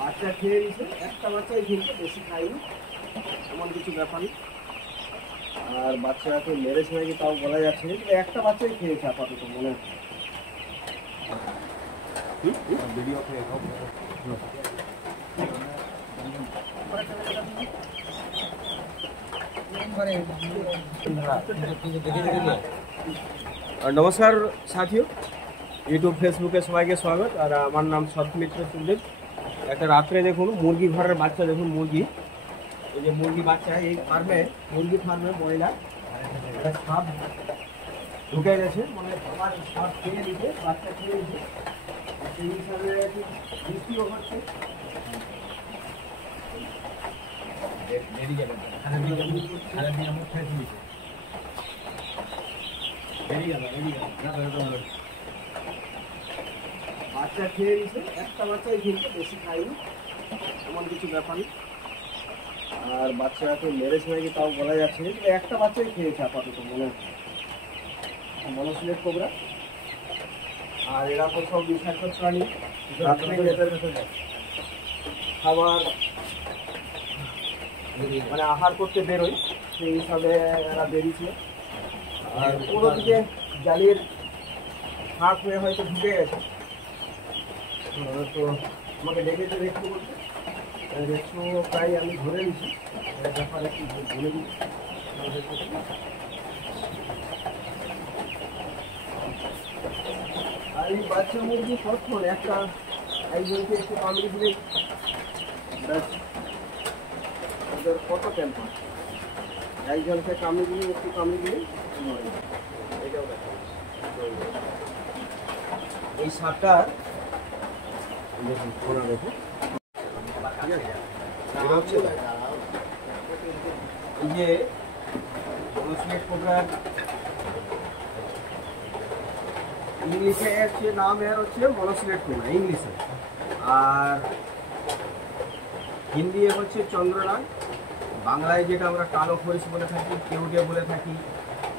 বাচ্চা খেয়ে নিছে, একটা বাচ্চাই খেয়েছে, বেশি খাইনি, এমন কিছু ব্যাপার নেই। আর বাচ্চাকে মেরেছে নাকি তাও বলা যাচ্ছে না, কিন্তু একটা বাচ্চাই খেয়েছে আপাতত মনে হচ্ছে। ভিডিও नमस्कार साथियों, यूट्यूब फेसबुके सबाइके स्वागत। और आमार नाम सतमित्र सुदेव। एक रात्रे देखुन मुरगी घर बाच्चा, देखुन मुरगी, ये मुरगी बाच्चा ये फार्मे, मुरगी फार्मे महिला साप ढुके गेছে, মানে আমার সাপ খেয়ে দিতে, বাচ্চা খেয়ে দিতে, সেই হিসাবে বৃষ্টিও হচ্ছে। বাচ্চা খেয়ে নিছে, একটা বাচ্চাই খেয়েছে, বেশি খাইনি, এমন কিছু ব্যাপার নেই। আর বাচ্চাকে মেরেছে নাকি তাও বলা যাচ্ছে না, কিন্তু একটা বাচ্চাই খেয়েছে আপাতত মনে হচ্ছে, মনোসিলেট কোবরা। আর এরা তো সব বিষাক্ত প্রাণী, খাবার মানে আহার করতে বেরোয়, সেই হিসাবে এরা বেরিয়েছে। আর কোনো দিকে জালির ফাঁক হয়ে হয়তো ঢুকে গেছে, তো আমাকে ডেকেছে রেস্কিউ করতে। রেস্কিউ প্রায় আমি ধরে নিচ্ছি, ব্যাপারে একটু বলে দিচ্ছি। আর এই বাচ্চা মুরগি কখন একটা একজনকে একটু কামড়ে দিলে কত টেম্পার, একজনকে কামড়ে দিলে একটু কামড়ে দিলে এটাও দেখা। এই সাপটা দেখুন, ফোনা দেখুন, এটা হচ্ছে এই যে মনোসিলেট কোবরার ইংলিশে হচ্ছে নাম, এর হচ্ছে মনোসিলেট কোবরা ইংলিশে, আর হিন্দি হচ্ছে চন্দ্রনাগ, বাংলায় যেটা আমরা কালো খরিশ বলে থাকি, কেউটে বলে থাকি।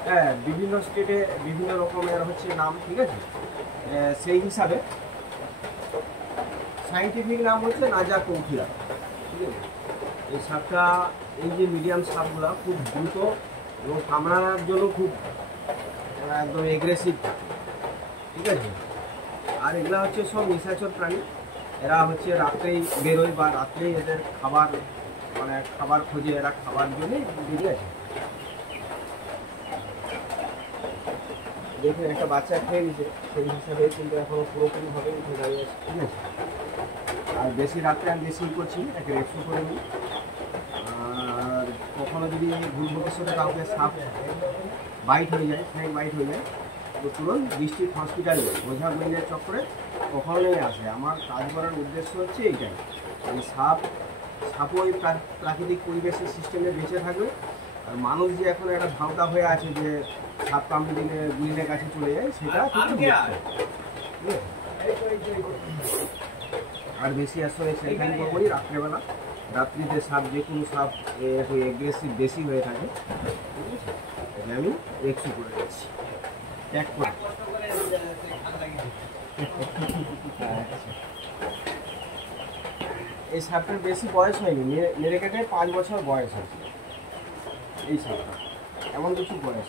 হ্যাঁ, বিভিন্ন স্টেটে বিভিন্ন রকমের হচ্ছে নাম, ঠিক আছে। সেই হিসাবে সাইন্টিফিক নাম হচ্ছে নাজা কৌথিরা, ঠিক আছে। এই সাপটা, এই যে মিডিয়াম সাপগুলো খুব দ্রুত এবং কামড়ানোর জন্য খুব একদম এগ্রেসিভ থাকে, ঠিক আছে। আর এগুলা হচ্ছে সব নিশাচর প্রাণী, এরা হচ্ছে রাত্রেই বেরোয় বা রাত্রেই এদের খাবার, মানে খাবার খোঁজে, এরা খাবার জন্যই বেরিয়ে আছে। দেখুন একটা বাচ্চা খেয়ে নিছে, সেই হিসাবে কিন্তু এখনো পুরোপুরিভাবে উঠে দাঁড়িয়ে আছে, ঠিক আছে। আর বেশি রাত্রে আমি বেশি করছি, একটা রেস্কিউ করে নিই। আর কখনো যদি ভুল ভবিষ্যতে কাউকে সাপ বাইট হয়ে যায়, স্নেক বাইট হয়ে যায়, তো তুরন্ত ডিস্ট্রিক্ট হসপিটালে ওঝা বইনের চক্করে কখনোই আসে। আমার কাজ করার উদ্দেশ্য হচ্ছে এইটাই, এই সাপও ওই প্রাকৃতিক পরিবেশের সিস্টেমে বেঁচে থাকবে। আর মানুষ যে এখন একটা ধাওতা হয়ে আছে যে সাপ কামড়ে দিলে গুলিনের কাছে চলে যায়, সেটা কিন্তু আর বেশি আসলে সেইখানে করি রাত্রেবেলা, রাত্রিতে সাপ যে কোনো সাপ একটু এগ্রেসিভ বেশি হয়ে থাকে, ঠিক আছে, এটা আমি রেস্কিউ করে দিচ্ছি, প্যাক করে। এই সাপটার বেশি বয়স হয়নি, মেরে কেটে 5 বছর বয়স হয়েছে এই সাপটা, এমন কিছু বয়স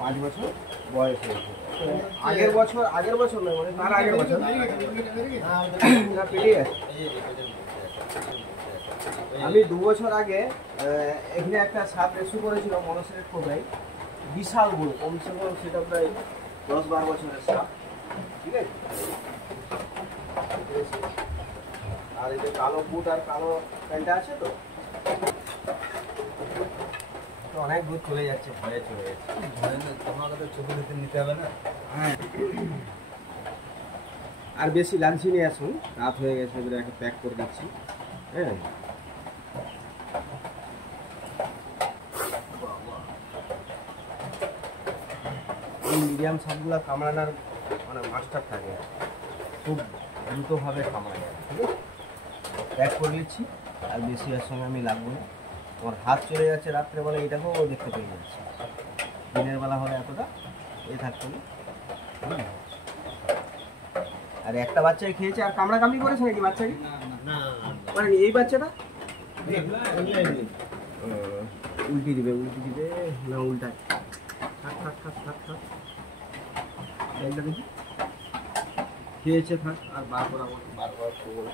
5 বছর বয়স হয়েছে। আগের বছর নয়, মানে তার আগের বছর না পেরিয়ে গেছে। আমি 2 বছর আগে এখানে একটা সাপ রেস্কিউ করেছিল মনোসিলেট কোবরাই, বিশাল বড়, কমসে কম সেটা প্রায় 10-12 বছরের সাপ, ঠিক আছে। আর এই যে কালো বুট আর কালো প্যান্টটা আছে, তো অনেক দূর চলে যাচ্ছে, ভয়ে চলে যাচ্ছে। তোমাকে তো চোখে দেখে নিতে হবে না। হ্যাঁ, আর বেশি লাঞ্চি নিয়ে আসুন, রাত হয়ে গেছে, এবারে একটা প্যাক করে দিচ্ছি। হ্যাঁ, এই মিডিয়াম সাপগুলো কামড়ানোর মানে মাস্টার থাকে, খুব দ্রুতভাবে কামড়ায়, ঠিক আছে। প্যাক করে নিচ্ছি, আর বেশি এর সঙ্গে আমি লাগবো না। আমার হাত চলে যাচ্ছে রাত্রেবেলা, এটাকেও দেখতে পেয়ে যাচ্ছে, দিনের বেলা হলে এতটা এ থাকতো না। হ্যাঁ। আর একটা বাচ্চাই খেয়েছে আর কামড়াকামড়ি করেছে নাকি বাচ্চাকে? মানে এই বাচ্চাটা উল্টি দিবে না উল্টায়। থাক থাক থাক থাক থাক এইটা দেখি খেয়েছে, থাক আর বার করা আমার বার করা